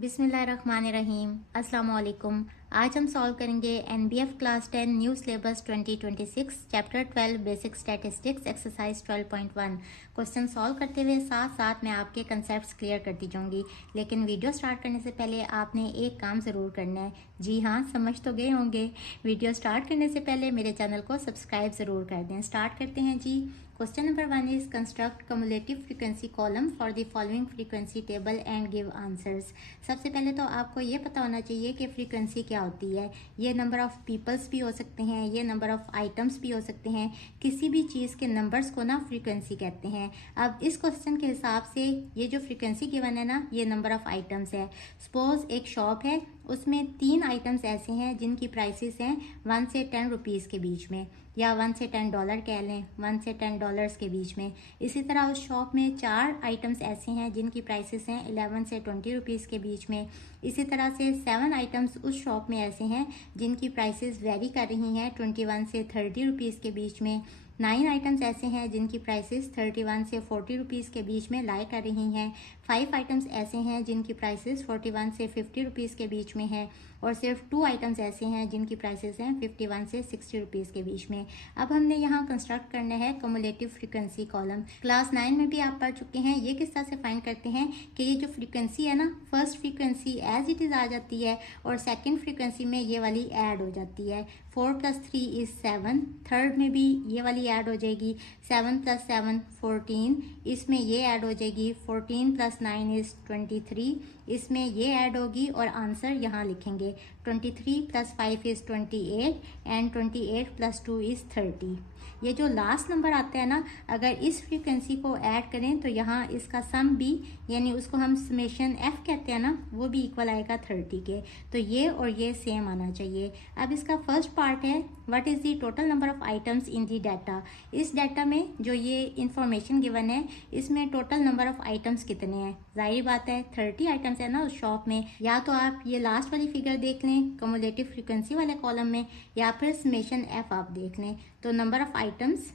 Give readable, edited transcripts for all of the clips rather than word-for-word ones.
बिस्मिल्लाहिर्रहमानिर्रहीम। अस्सलाम वालेकुम। आज हम सॉल्व करेंगे NBF class 10 new syllabus 2026 chapter 12 basic statistics exercise 12.1। Question solve करते हुए साथ साथ मैं आपके कंसेप्ट्स क्लियर करती जाऊंगी। लेकिन वीडियो स्टार्ट करने से पहले आपने एक काम ज़रूर करना है। जी हाँ, समझ तो गए होंगे। वीडियो स्टार्ट करने से पहले मेरे चैनल को सब्सक्राइब ज़रूर कर दें। स्टार्ट करते हैं जी। Question number 1 is construct cumulative frequency column for the following frequency table and give answers. सबसे पहले तो आपको ये पता होना चाहिए कि फ्रीक्वेंसी क्या होती है। ये नंबर ऑफ पीपल्स भी हो सकते हैं, ये नंबर ऑफ आइटम्स भी हो सकते हैं। किसी भी चीज़ के नंबर्स को ना फ्रीक्वेंसी कहते हैं। अब इस क्वेश्चन के हिसाब से ये जो फ्रीक्वेंसी गिवन है ना, ये नंबर ऑफ आइटम्स है। सपोज एक शॉप है, उसमें 3 आइटम्स ऐसे हैं जिनकी प्राइसेस हैं 1 से 10 रुपीज़ के बीच में, या 1 से 10 डॉलर कह लें, 1 से 10 डॉलर्स के बीच में। इसी तरह उस शॉप में 4 आइटम्स ऐसे हैं जिनकी प्राइसेस हैं 11 से 20 रुपीज़ के बीच में। इसी तरह से 7 आइटम्स उस शॉप में ऐसे हैं जिनकी प्राइसेस वेरी कर रही हैं 21 से 30 रुपीज़ के बीच में। 9 आइटम्स ऐसे हैं जिनकी प्राइसेस 31 से 40 रुपीज़ के बीच में लाई कर रही हैं। 5 आइटम्स ऐसे हैं जिनकी प्राइसेस 41 से 50 रुपीज़ के बीच में है। और सिर्फ 2 आइटम्स ऐसे हैं जिनकी प्राइसेस हैं 51 से 60 रुपीज़ के बीच में। अब हमने यहाँ कंस्ट्रक्ट करना है कम्युलेटिव फ्रीक्वेंसी कॉलम। क्लास 9 में भी आप पढ़ चुके हैं। ये किस तरह से फाइंड करते हैं कि ये जो फ्रीक्वेंसी है ना, first frequency as it is आ जाती है और सेकेंड फ्रीक्वेंसी में ये वाली ऐड हो जाती है। 4 + 3 इज़ 7, थर्ड में भी ये वाली ऐड हो जाएगी। 7 + 7 14, इसमें ये ऐड हो जाएगी। 14 + 9 इज़ 23, इसमें ये ऐड होगी और आंसर यहाँ लिखेंगे। 23 + 5 इज़ 28 एंड 28 + 2 इज़ 30। ये जो लास्ट नंबर आता है ना, अगर इस फ्रीक्वेंसी को ऐड करें तो यहाँ इसका सम भी, यानी उसको हम समेशन एफ कहते हैं ना, वो भी इक्वल आएगा 30 के। तो ये और ये सेम आना चाहिए। अब इसका फर्स्ट पार्ट है what is the total number of items in the data. इस डाटा में जो ये इंफॉर्मेशन गिवन है, इसमें टोटल नंबर ऑफ आइटम्स कितने हैं। जाहिर बात है 30 आइटम्स है ना उस शॉप में। या तो आप ये लास्ट वाली फिगर देख लें कम्युलेटिव फ्रीक्वेंसी वाले कॉलम में, या फिर समेशन एफ आप देख लें। तो number of items,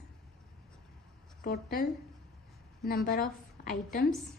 total number of items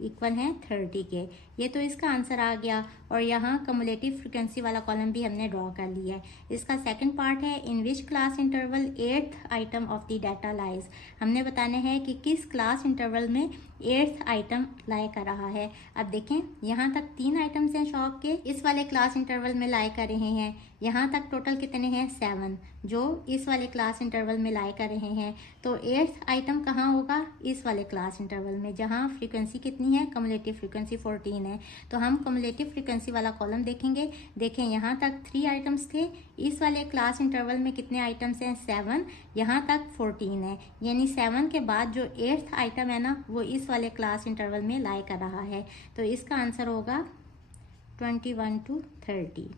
equal है 30 के। ये तो इसका आंसर आ गया। और यहाँ कम्युलेटिव फ्रीक्वेंसी वाला कॉलम भी हमने ड्रॉ कर लिया है। इसका सेकंड पार्ट है in which class interval 8th item of the data lies. हमने बताना है कि किस क्लास इंटरवल में 8th आइटम लाई कर रहा है। अब देखें, यहाँ तक 3 आइटम्स हैं शॉप के, इस वाले क्लास इंटरवल में लाई कर रहे हैं। यहाँ तक टोटल कितने हैं 7, जो इस वाले क्लास इंटरवल में लाई कर रहे हैं। तो 8th आइटम कहाँ होगा, इस वाले क्लास इंटरवल में, जहाँ फ्रीक्वेंसी कितनी है, कम्युलेटिव फ्रीक्वेंसी 14 है। तो हम कम्युलेटिव फ्रीक्वेंसी वाला कॉलम देखेंगे। देखें, यहाँ तक 3 आइटम्स थे, इस वाले क्लास इंटरवल में कितने आइटम्स हैं 7, यहाँ तक 14 है। यानी 7 के बाद जो 8th आइटम है ना, वो इस वाले क्लास इंटरवल में लाई कर रहा है। तो इसका आंसर होगा 21 to 30।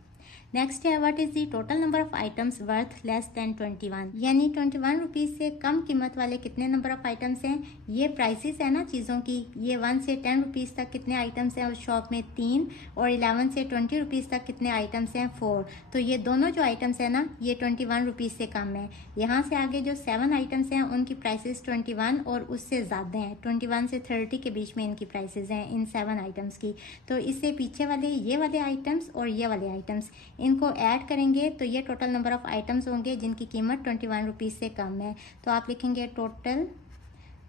नेक्स्ट है what is the total number of items worth less than 21। यानी 21 रुपीज़ से कम कीमत वाले कितने नंबर ऑफ आइटम्स हैं। ये प्राइसेस है ना चीज़ों की। ये 1 से 10 रुपीज़ तक कितने आइटम्स हैं उस शॉप में 3, और 11 से 20 रुपीज़ तक कितने आइटम्स हैं 4। तो ये दोनों जो आइटम्स हैं ना, ये 21 रुपीज़ से कम है। यहाँ से आगे जो 7 आइटम्स हैं उनकी प्राइसेस 21 और उससे ज़्यादा हैं। 21 से 30 के बीच में इनकी प्राइसेस हैं इन 7 आइटम्स की। तो इससे पीछे वाले ये वाले आइटम्स और ये वाले आइटम्स, इनको ऐड करेंगे तो ये टोटल नंबर ऑफ आइटम्स होंगे जिनकी कीमत 21 रुपीज़ से कम है। तो आप लिखेंगे total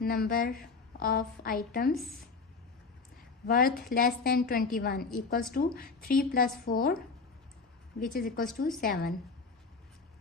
number of items worth less than 21 equals to 3 + 4 which is equals to 7।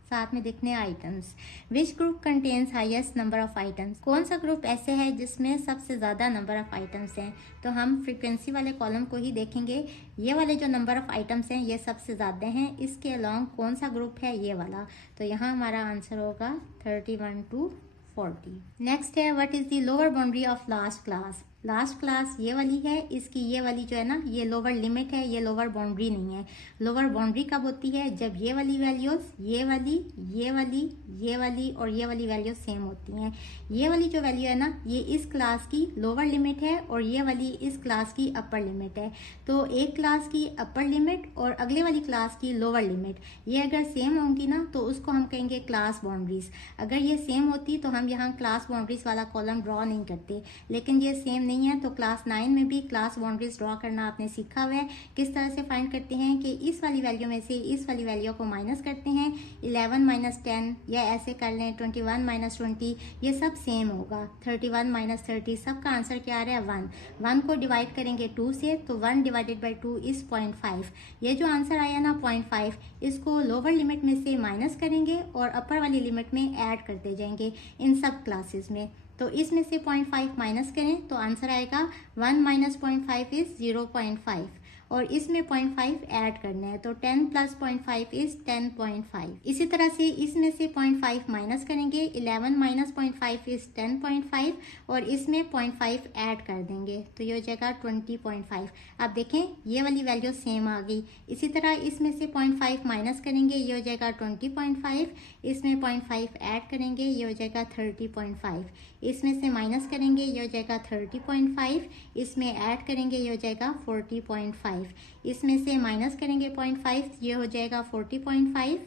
साथ में देखने items. Which group contains highest number of items. कौन सा ग्रुप ऐसे है जिसमें सबसे ज़्यादा नंबर ऑफ आइटम्स हैं। तो हम फ्रीक्वेंसी वाले कॉलम को ही देखेंगे। ये वाले जो नंबर ऑफ आइटम्स हैं ये सबसे ज़्यादा हैं। इसके अलॉन्ग कौन सा ग्रुप है, ये वाला। तो यहाँ हमारा आंसर होगा 31 to 40। नेक्स्ट है what is the lower boundary of last class. Last class ये वाली है, इसकी ये वाली जो है ना, ये लोअर लिमिट है, ये लोअर बाउंड्री नहीं है। लोअर बाउंड्री कब होती है, जब ये वाली वैल्यूज, ये वाली, ये वाली, ये वाली और ये वाली वैल्यूज सेम होती हैं। ये वाली जो वैल्यू है ना, ये इस क्लास की लोअर लिमिट है और ये वाली इस क्लास की अपर लिमिट है। तो एक क्लास की अपर लिमिट और अगले वाली क्लास की लोअर लिमिट, ये अगर सेम होंगी ना तो उसको हम कहेंगे क्लास बाउंड्रीज। अगर ये सेम होती तो हम यहाँ क्लास बाउंड्रीज वाला कॉलम ड्रॉ नहीं करते, लेकिन ये सेम नहीं है, तो क्लास 9 में भी क्लास बाउंड्रीज ड्रॉ करना आपने सीखा हुआ है। किस तरह से फाइंड करते हैं कि इस वाली वैल्यू में से इस वाली वैल्यू को माइनस करते हैं, 11 माइनस 10 या ऐसे कर लें 21 माइनस 20, ये सब सेम होगा। 31 माइनस 30, सबका आंसर क्या आ रहा है 1। 1 को डिवाइड करेंगे 2 से, तो 1 डिवाइडेड बाई 2 इज 0.5। ये जो आंसर आया ना 0.5, इसको लोअर लिमिट में से माइनस करेंगे और अपर वाली लिमिट में ऐड करते जाएंगे इन सब क्लासेस में। तो इसमें से 0.5 माइनस करें तो आंसर आएगा 1 माइनस 0.5 इज 0.5, और इसमें 0.5 ऐड करना है, तो 10 प्लस 0.5 इज 10.5। इसी तरह से इसमें से 0.5 माइनस करेंगे, 11 माइनस 0.5 इज 10.5, और इसमें 0.5 ऐड कर देंगे तो ये हो जाएगा 20.5। अब देखें ये वाली वैल्यू सेम आ गई। इसी तरह इसमें से 0.5 माइनस करेंगे, ये हो जाएगा 20.5, इसमें 0.5 ऐड करेंगे, ये हो जाएगा 30.5, इसमें से माइनस करेंगे, ये हो जाएगा 30.5, इसमें ऐड करेंगे, ये हो जाएगा 40.5, इसमें से माइनस करेंगे 0.5, ये हो जाएगा 40.5,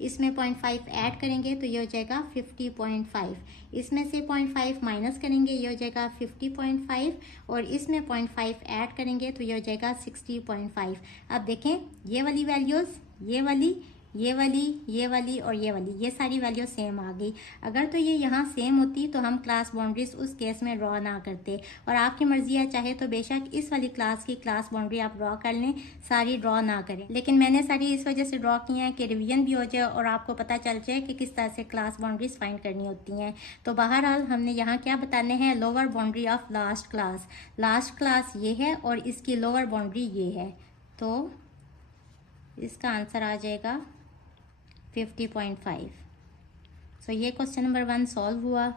इसमें 0.5 ऐड करेंगे तो ये हो जाएगा 50.5, इसमें से 0.5 माइनस करेंगे, ये हो जाएगा 50.5, और इसमें 0.5 ऐड करेंगे तो ये हो जाएगा 60.5। अब देखें ये वाली वैल्यूज़, ये वाली, ये वाली, ये वाली और ये वाली, ये सारी वैल्यू सेम आ गई। अगर तो ये यहाँ सेम होती तो हम क्लास बाउंड्रीज उस केस में ड्रॉ ना करते, और आपकी मर्जी है, चाहे तो बेशक इस वाली क्लास की क्लास बाउंड्री आप ड्रॉ कर लें, सारी ड्रॉ ना करें। लेकिन मैंने सारी इस वजह से ड्रॉ की हैं कि रिवीजन भी हो जाए और आपको पता चल जाए कि किस तरह से क्लास बाउंड्रीज फाइंड करनी होती हैं। तो बहरहाल हमने यहाँ क्या बताने हैं, lower boundary of last class. Last class ये है और इसकी लोअर बाउंड्री ये है, तो इसका आंसर आ जाएगा 50.5। सो ये क्वेश्चन नंबर 1 सॉल्व हुआ।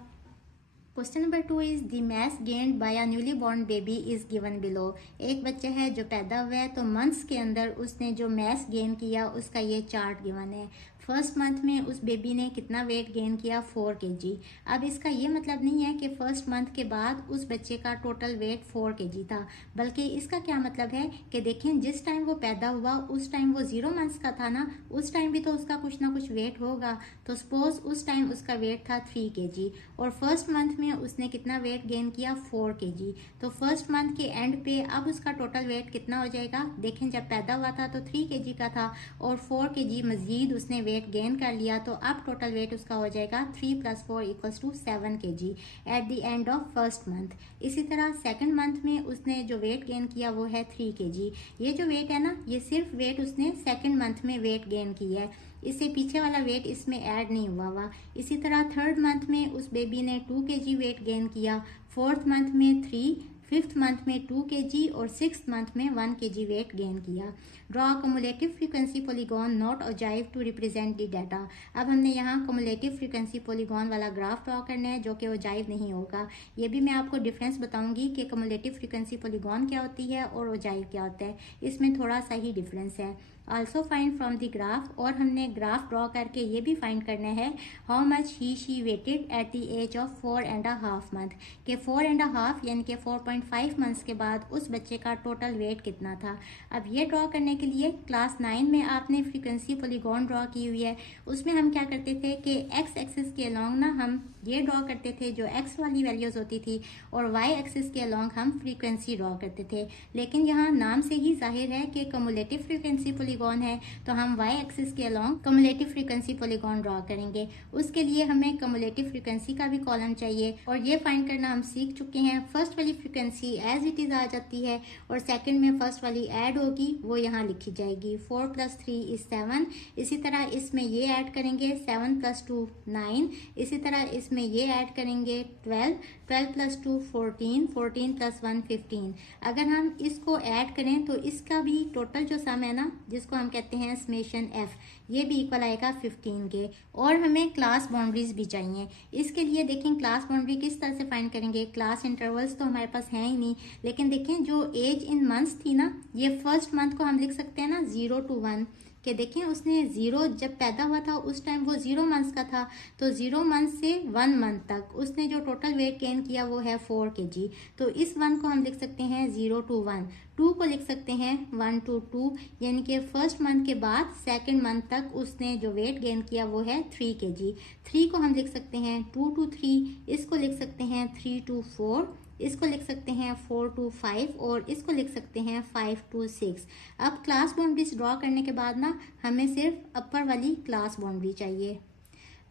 Question number 2 is the maths gained by a newly born baby is given below. एक बच्चा है जो पैदा हुआ है, तो मंथ्स के अंदर उसने जो मैथ्स गेन किया उसका ये चार्ट गिवन है। फर्स्ट मंथ में उस बेबी ने कितना वेट गेन किया, 4 kg। अब इसका ये मतलब नहीं है कि फर्स्ट मंथ के बाद उस बच्चे का टोटल वेट 4 kg था, बल्कि इसका क्या मतलब है कि देखें जिस टाइम वो पैदा हुआ उस टाइम वो 0 मंथ्स का था ना, उस टाइम भी तो उसका कुछ ना कुछ वेट होगा। तो सपोज उस टाइम उसका वेट था 3 kg, और फर्स्ट मंथ में उसने कितना वेट गेन किया, 4 kg। तो फर्स्ट मंथ के एंड पे अब उसका टोटल वेट कितना हो जाएगा, देखें जब पैदा हुआ था तो 3 kg का था, और 4 kg मजीद उसने वेट गेन कर लिया, तो अब टोटल वेट उसका हो जाएगा 3 + 4 = 7 kg at the end of first month. इसी तरह सेकंड मंथ में उसने जो वेट गेन किया वो है 3 kg। ये जो वेट है ना, ये सिर्फ वेट उसने सेकंड मंथ में वेट गेन किया है, इससे पीछे वाला वेट इसमें ऐड नहीं हुआ। इसी तरह थर्ड मंथ में उस बेबी ने 2 kg वेट गेन किया, फोर्थ मंथ में 3, फिफ्थ मंथ में 2 kg और सिक्स्थ मंथ में 1 kg वेट गेन किया। Draw cumulative frequency polygon not ogive to represent the data. अब हमने यहाँ कमुलेटिव फ्रीक्वेंसी पॉलीगॉन वाला ग्राफ ड्रॉ करना है जो कि ओजाइव नहीं होगा। ये भी मैं आपको डिफरेंस बताऊंगी कि कमुलेटिव फ्रीक्वेंसी पॉलीगॉन क्या होती है और ओजाइव क्या होता है, इसमें थोड़ा सा ही डिफरेंस है। Also find from the graph, और हमने ग्राफ ड्रॉ करके ये भी फाइंड करना है how much he she weighted at the age of 4.5 month, के 4.5 यानी कि 4.5 मंथ्स के बाद उस बच्चे का टोटल वेट कितना था। अब ये ड्रॉ करने के लिए क्लास 9 में आपने फ्रीक्वेंसी पॉलीगॉन ड्रॉ की हुई है, उसमें हम क्या करते थे कि एक्स एक्सिस के अलोंग ना हम ये ड्रॉ करते थे जो एक्स वाली वैल्यूज होती थी, और वाई एक्सिस के अलोंग हम फ्रीक्वेंसी ड्रॉ करते थे। लेकिन यहाँ नाम से ही जाहिर है कि कमुलेटिव फ्रीक्वेंसी पॉलीगॉन है, तो हम वाई एक्सिस के along cumulative frequency polygon draw करेंगे। उसके लिए हमें कमुलेटिव फ्रीक्वेंसी का भी कॉलम चाहिए, और ये फाइंड करना हम सीख चुके हैं। फर्स्ट वाली फ्रीक्वेंसी एज इट इज आ जाती है, और सेकंड में फर्स्ट वाली ऐड होगी, वो यहाँ लिखी जाएगी। 4 + 3 = 7। इसी तरह इसमें ये ऐड करेंगे 7 + 2 9। इसी तरह इसमें ये ऐड करेंगे 12 + 2 14 14 + 1 15। अगर हम इसको ऐड करें तो इसका भी टोटल जो सम है ना, जिसको हम कहते हैं समेशन f, ये भी इक्वल आएगा 15 के। और हमें क्लास बाउंड्रीज भी चाहिए। इसके लिए देखें क्लास बाउंड्री किस तरह से फाइंड करेंगे। क्लास इंटरवल्स तो हमारे पास हैं ही नहीं, लेकिन देखें जो एज इन मंथ्स थी ना, ये फर्स्ट मंथ को हम लिख सकते हैं ना 0 to 1, कि देखें उसने 0 जब पैदा हुआ था उस टाइम वो 0 मंथ्स का था, तो 0 मंथ से 1 मंथ तक उसने जो टोटल वेट गेन किया वो है 4 kg। तो इस 1 को हम लिख सकते हैं 0 to 1। 2 को लिख सकते हैं 1 to 2, यानी कि फर्स्ट मंथ के बाद सेकंड मंथ तक उसने जो वेट गेन किया वो है 3 kg। 3 को हम लिख सकते हैं 2 to 3, इसको लिख सकते हैं 3 to 4, इसको लिख सकते हैं 4 to 5 और इसको लिख सकते हैं 5 to 6। अब क्लास बाउंड्रीज ड्रॉ करने के बाद ना हमें सिर्फ अपर वाली क्लास बाउंड्री चाहिए।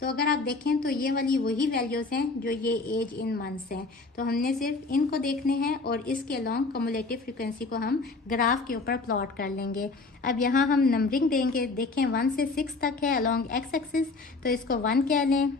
तो अगर आप देखें तो ये वाली वही वैल्यूज़ हैं जो ये एज इन मंथ्स हैं, तो हमने सिर्फ इनको देखने हैं और इसके अलोंग कम्युलेटिव फ्रीक्वेंसी को हम ग्राफ के ऊपर प्लॉट कर लेंगे। अब यहाँ हम नंबरिंग देंगे, देखें 1 से 6 तक है अलोंग एक्स एक्सिस, तो इसको 1 कह लें,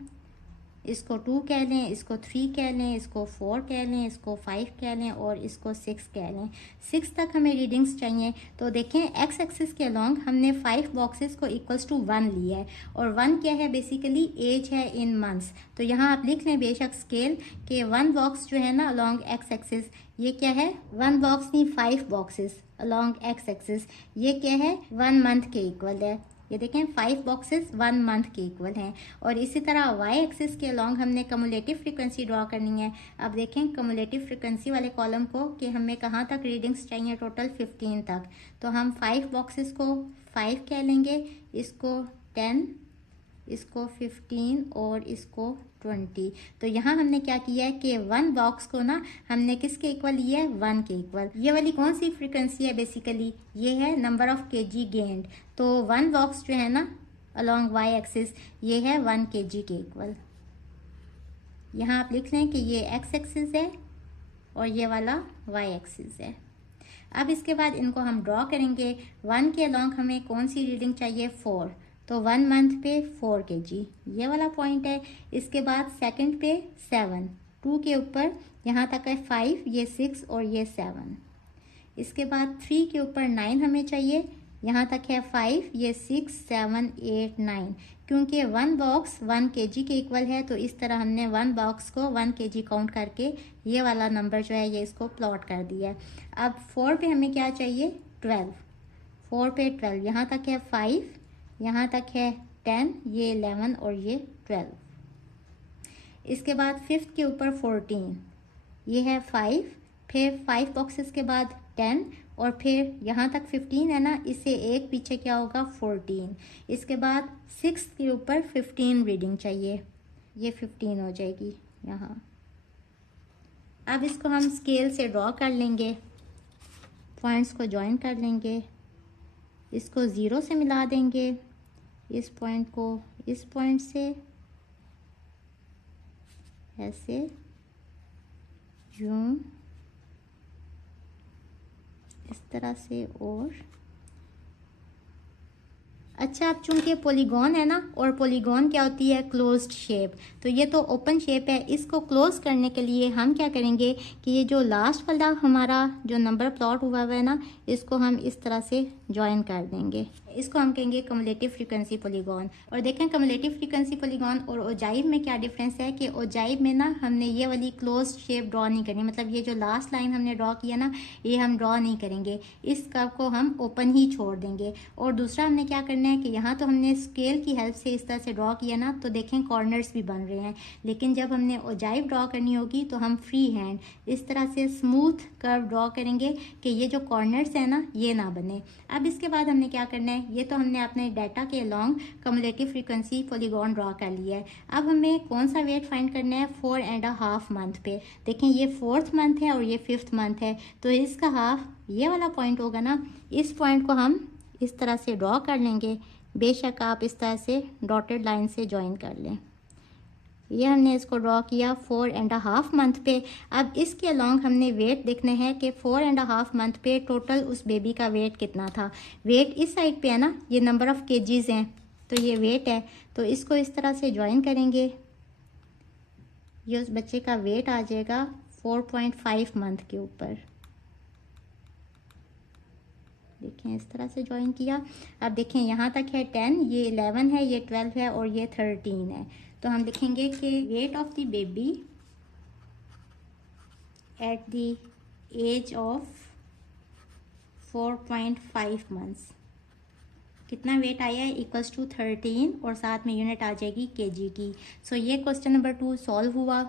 इसको 2 कह लें, इसको 3 कह लें, इसको 4 कह लें, इसको 5 कह लें और इसको 6 कह लें। 6 तक हमें रीडिंग्स चाहिए, तो देखें एक्स एक्सिस के अलोंग हमने 5 बॉक्सेस को इक्वल्स टू 1 लिया है और 1 क्या है, बेसिकली एज है इन मंथ्स। तो यहाँ आप लिख लें बेशक स्केल के 1 बॉक्स जो है ना अलोंग एक्स एक्सिस, ये क्या है 1 बॉक्स नहीं 5 बॉक्सेस अलोंग एक्स एक्सिस, ये क्या है 1 मंथ के इक्वल है। ये देखें 5 बॉक्सेस 1 मंथ के इक्वल हैं। और इसी तरह वाई एक्सिस के अलोंग हमने कम्युलेटिव फ्रीक्वेंसी ड्रॉ करनी है। अब देखें कम्युलेटिव फ्रीक्वेंसी वाले कॉलम को कि हमें कहाँ तक रीडिंग्स चाहिए, टोटल 15 तक। तो हम 5 बॉक्सेस को 5 कह लेंगे, इसको 10, इसको 15 और इसको 20। तो यहाँ हमने क्या किया है कि 1 बॉक्स को ना हमने किसके इक्वल लिया है, 1 के इक्वल। ये वाली कौन सी फ्रीक्वेंसी है, बेसिकली ये है नंबर ऑफ kg गेन्ड। तो 1 बॉक्स जो है ना अलोंग वाई एक्सिस ये है 1 kg के इक्वल। यहाँ आप लिख लें कि ये एक्स एक्सिस है और ये वाला वाई एक्सिस है। अब इसके बाद इनको हम ड्रॉ करेंगे। 1 के अलोंग हमें कौन सी रीडिंग चाहिए, 4, तो 1 मंथ पे 4 kg ये वाला पॉइंट है। इसके बाद सेकंड पे 7, 2 के ऊपर यहाँ तक है 5, ये 6 और ये 7। इसके बाद 3 के ऊपर 9 हमें चाहिए, यहाँ तक है 5, ये 6, 7, 8, 9। क्योंकि 1 बॉक्स 1 kg के इक्वल है तो इस तरह हमने 1 बॉक्स को 1 kg काउंट करके ये वाला नंबर जो है ये इसको प्लॉट कर दिया है। अब 4 पे हमें क्या चाहिए, 12, 4 पे 12, यहाँ तक है 5, यहाँ तक है 10, ये 11 और ये 12। इसके बाद 5th के ऊपर 14, ये है 5, फिर 5 बॉक्सेस के बाद 10 और फिर यहाँ तक 15 है ना, इससे एक पीछे क्या होगा 14। इसके बाद 6th के ऊपर 15 रीडिंग चाहिए, ये 15 हो जाएगी यहाँ। अब इसको हम स्केल से ड्रॉ कर लेंगे, पॉइंट्स को ज्वाइन कर लेंगे, इसको 0 से मिला देंगे, इस पॉइंट को इस पॉइंट से ऐसे यूं इस तरह से। और अच्छा, अब चूंकि पॉलीगॉन है ना, और पॉलीगॉन क्या होती है, क्लोज्ड शेप, तो ये तो ओपन शेप है। इसको क्लोज करने के लिए हम क्या करेंगे कि ये जो लास्ट वाला हमारा जो नंबर प्लॉट हुआ है ना, इसको हम इस तरह से ज्वाइन कर देंगे। इसको हम कहेंगे कम्युलेटिव फ्रीक्वेंसी पॉलीगॉन। और देखें कम्युलेटिव फ्रीक्वेंसी पॉलीगॉन और ओजाइव में क्या डिफरेंस है कि ओजाइव में ना हमने ये वाली क्लोज्ड शेप ड्रॉ नहीं करनी, मतलब ये जो लास्ट लाइन हमने ड्रॉ किया ना ये हम ड्रॉ नहीं करेंगे, इस कर्व को हम ओपन ही छोड़ देंगे। और दूसरा हमने क्या करना है कि यहाँ तो हमने स्केल की हेल्प से इस तरह से ड्रॉ किया ना, तो देखें कॉर्नर्स भी बन रहे हैं, लेकिन जब हमने ओजाइव ड्रॉ करनी होगी तो हम फ्री हैंड इस तरह से स्मूथ कर्व ड्रॉ करेंगे कि ये जो कॉर्नर्स है ना ये ना बने। अब इसके बाद हमने क्या करना है, ये तो हमने अपने डाटा के along cumulative frequency polygon draw कर लिया है। अब हमें कौन सा वेट फाइंड करना है, 4.5 मंथ पे। देखें ये 4th मंथ है और ये 5th मंथ है, तो इसका हाफ ये वाला पॉइंट होगा ना, इस पॉइंट को हम इस तरह से ड्रॉ कर लेंगे। बेशक आप इस तरह से डॉटेड लाइन से ज्वाइन कर लें। ये हमने इसको ड्रॉ किया 4.5 मंथ पे। अब इसके अलोंग हमने वेट देखने हैं कि 4.5 मंथ पे टोटल उस बेबी का वेट कितना था। वेट इस साइड पे है ना, ये नंबर ऑफ केजीज हैं, तो ये वेट है, तो इसको इस तरह से ज्वाइन करेंगे, ये उस बच्चे का वेट आ जाएगा 4.5 मंथ के ऊपर। देखें इस तरह से ज्वाइन किया। अब देखें यहाँ तक है 10, ये 11 है, ये 12 है और ये 13 है। तो हम लिखेंगे कि weight of the baby at the age of 4.5 months कितना वेट आया है, इक्वल्स टू 13 और साथ में यूनिट आ जाएगी केजी की। सो ये क्वेश्चन नंबर 2 सॉल्व हुआ।